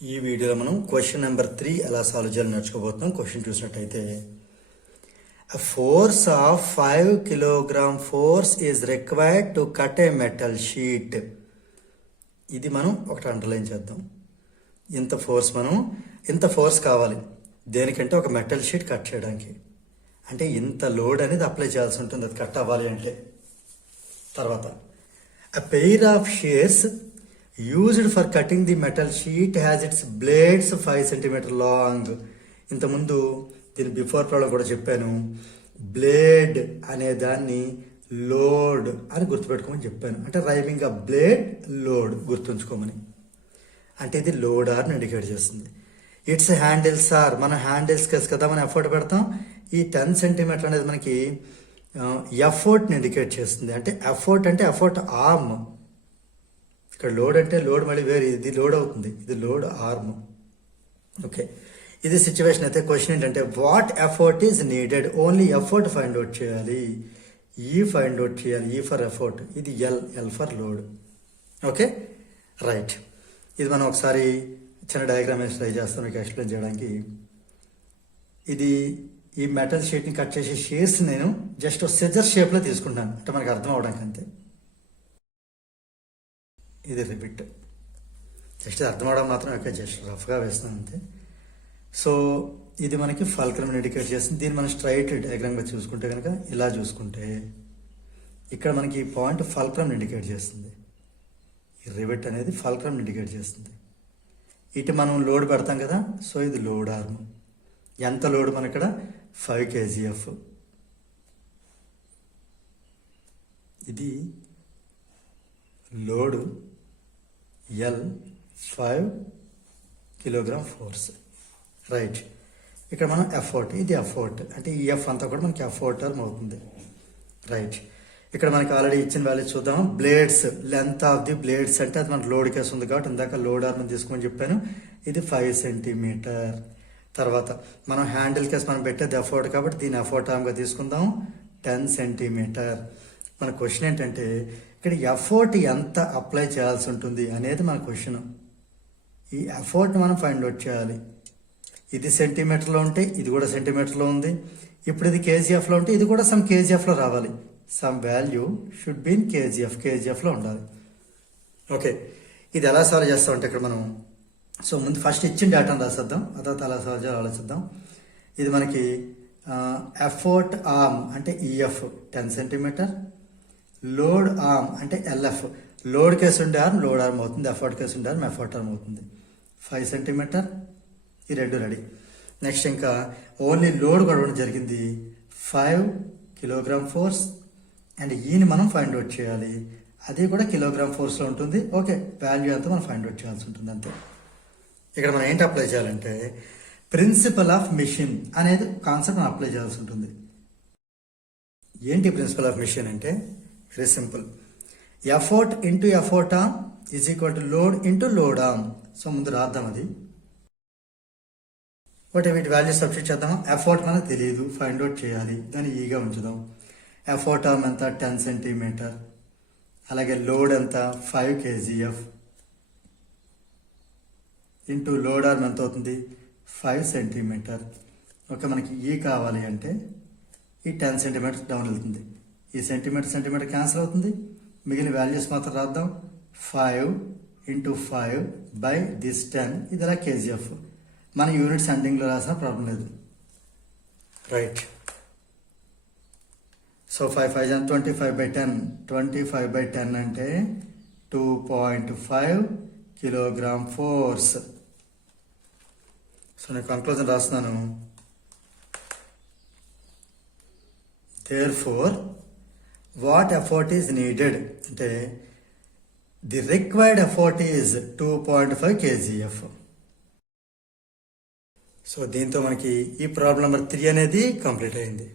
ఈ వీడియోలో మనం క్వశ్చన్ నెంబర్ 3 ఎలా సాల్వ్ చేయాలి నేర్చుకోబోతున్నాం. క్వశ్చన్ చూసినట్టయితే a force of 5 kilogram force is required to cut a metal sheet. ఇది మనం ఒకటి అండర్లైన్ చేద్దాం. ఇంత ఫోర్స్ కావాలి దేనికంటే ఒక మెటల్ షీట్ కట్ చేయడానికి. అంటే ఇంత లోడ్ అనేది అప్లై చేయాల్సి ఉంటుంది అది కట్ అవ్వాలి అంటే. తర్వాత a pair of shears used for cutting the metal sheet has its blades 5 cm long. ఇంతకుముందు దీని బిఫోర్ ప్రాబ్లం కూడా చెప్పాను. బ్లేడ్ అనే దాన్ని లోడ్ అని గుర్తుపెట్టుకోమని చెప్పాను. అంటే రైమింగ్ ఆ బ్లేడ్ లోడ్ గుర్తుంచుకోమని. అంటే ఇది లోడ్ ఆర్ని ఇండికేట్ చేస్తుంది. ఇట్స్ హ్యాండిల్స్ ఆర్, మన హ్యాండిల్స్ కేసు కదా మనం ఎఫర్ట్ పెడతాం. ఈ 10 సెంటీమీటర్ అనేది మనకి ఎఫర్ట్ని ఇండికేట్ చేస్తుంది. అంటే ఎఫర్ట్ ఆర్మ్. ఇక్కడ లోడ్ అంటే లోడ్ మళ్ళీ వేరే, ఇది లోడ్ అవుతుంది, ఇది లోడ్ ఆర్మ్. ఓకే, ఇది సిచ్యువేషన్. అయితే క్వశ్చన్ ఏంటంటే what effort is needed. Only effort find out చేయాలి. ఫైండ్ అవుట్ చేయాలి. ఈ ఫర్ ఎఫర్ట్, ఇది L for load. Okay right. ఇది మనం ఒకసారి చిన్న డయాగ్రామ్ వేసి ట్రై చేస్తాం మీకు ఎక్స్ప్లెయిన్ చేయడానికి. ఇది ఈ మెటల్ షీట్ని కట్ చేసే షేర్స్ నేను జస్ట్ సిజర్ షేప్లో తీసుకుంటాను, అంటే మనకు అర్థం అవడానికి అంతే. ఇది రిపిట్, జస్ట్ అర్థం అవడం మాత్రం ఓకే, జస్ట్ రఫ్గా వేస్తున్నాను అంతే. సో ఇది మనకి ఫల్క్రమ్ ఇండికేట్ చేస్తుంది. దీన్ని మనం స్ట్రైట్ డయాగ్రామ్గా చూసుకుంటే కనుక ఇలా చూసుకుంటే ఇక్కడ మనకి ఈ పాయింట్ ఫల్క్రమ్ ఇండికేట్ చేస్తుంది. ఈ రివిట్ అనేది ఫల్క్రమ్ ఇండికేట్ చేస్తుంది. ఇటు మనం లోడ్ పెడతాం కదా, సో ఇది లోడ్ ఆర్మ్. ఎంత లోడ్ మన ఇక్కడ 5 kgf. ఇది load L 5 kilogram force. Right, ఇక్కడ మనం ఎఫర్ట్, ఇది ఎఫర్ట్ అంటే ఈ ఎఫ్ అంతా కూడా మనకి ఎఫర్ట్ టర్మ్ అవుతుంది. రైట్, ఇక్కడ మనకి ఆల్రెడీ ఇచ్చిన వాల్యూ చూద్దాం. Blades, length of the blades అంటే అది మన లోడ్ కేసు ఉంది కాబట్టి ఇందాక లోడ్ ఆర్మ్ తీసుకోమని చెప్పాను. ఇది 5 సెంటీమీటర్. తర్వాత మనం హ్యాండిల్ కేసు మనం పెట్టేది ఎఫర్ట్ కాబట్టి దీని ఎఫర్ట్ ఆర్మ్గా తీసుకుందాం 10 సెంటీమీటర్. మన క్వశ్చన్ ఏంటంటే ఇక్కడ ఎఫర్ట్ ఎంత అప్లై చేయాల్సి ఉంటుంది అనేది మన క్వశ్చన్. ఈ ఎఫర్ట్ మనం ఫైండ్ అవుట్ చేయాలి. ఇది సెంటీమీటర్లో ఉంటే ఇది కూడా సెంటీమీటర్లో ఉంది. ఇప్పుడు ఇది కేజీఎఫ్లో ఉంటే ఇది కూడా సమ్ కేజీఎఫ్లో రావాలి. Some value should be in కేజీఎఫ్లో ఉండాలి. ఓకే, ఇది ఎలా సాల్వ్ చేస్తామంటే ఇక్కడ మనం సో ముందు ఫస్ట్ ఇచ్చిన డేటాను రాసేద్దాం, ఆ తర్వాత ఎలా సాల్వ్ చేయాలో ఆలోచిద్దాం. ఇది మనకి ఎఫర్ట్ ఆర్మ్ అంటే ఈఎఫ్ 10 సెంటీమీటర్, లోడ్ ఆర్మ్ అంటే ఎల్ఎఫ్. లోడ్ కేసు ఉండే ఆర్మ్ లోడ్ ఆర్మ్ అవుతుంది, ఎఫర్ట్ కేసు ఉండే ఆర్మ్ ఎఫర్ట్ ఆర్మ్ అవుతుంది. 5 సెంటీమీటర్, ఈ రెండు రెడీ. నెక్స్ట్ ఇంకా ఓన్లీ లోడ్ కూడా జరిగింది 5 కిలోగ్రామ్ ఫోర్స్. అండ్ ఈని మనం ఫైండ్ అవుట్ చేయాలి, అది కూడా కిలోగ్రామ్ ఫోర్స్లో ఉంటుంది. ఓకే, వాల్యూ అంతా మనం ఫైండ్ అవుట్ చేయాల్సి ఉంటుంది అంతే. ఇక్కడ మనం ఏంటి అప్లై చేయాలంటే ప్రిన్సిపల్ ఆఫ్ మెషిన్ అనేది కాన్సెప్ట్ మనం అప్లై చేయాల్సి ఉంటుంది. ఏంటి ప్రిన్సిపల్ ఆఫ్ మెషిన్ అంటే very simple. Effort into effort arm is equal to load into load arm. So ముందు రాద్దాం అది. ఒకటి వీటి వాల్యూ సబ్స్టిట్యూట్ చేద్దాం. ఎఫర్ట్ మనకు తెలియదు, ఫైండ్ అవుట్ చేయాలి, దాన్ని ఈగా ఉంచుదాం. ఎఫర్ట్ ఆర్మ్ ఎంత 10 సెంటీమీటర్, అలాగే లోడ్ ఎంత 5 kgf ఇంటూ లోడ్ ఆర్మ్ ఎంత అవుతుంది 5 సెంటీమీటర్. ఓకే, మనకి ఈ కావాలి అంటే ఈ 10 సెంటీమీటర్ డౌన్ వెళ్తుంది. ఈ సెంటీమీటర్ క్యాన్సిల్ అవుతుంది, మిగిలిన వాల్యూస్ మాత్రం రాద్దాం. 5 ఇంటూ 5 బై దిస్ 10, ఇది అలా కేజీఎఫ్. మన యూనిట్స్ ఎండింగ్లో రాసిన ప్రాబ్లం లేదు. రైట్, సో 5 5 25/10, 25/10 అంటే 2.5 కిలోగ్రామ్ ఫోర్స్. సో నేను కంక్లూజన్ రాస్తున్నాను. Therefore what effort is needed అంటే the required effort is 2.5 kgf. So దీంతో మనకి ఈ ప్రాబ్లం నెంబర్ 3 అనేది కంప్లీట్ అయింది.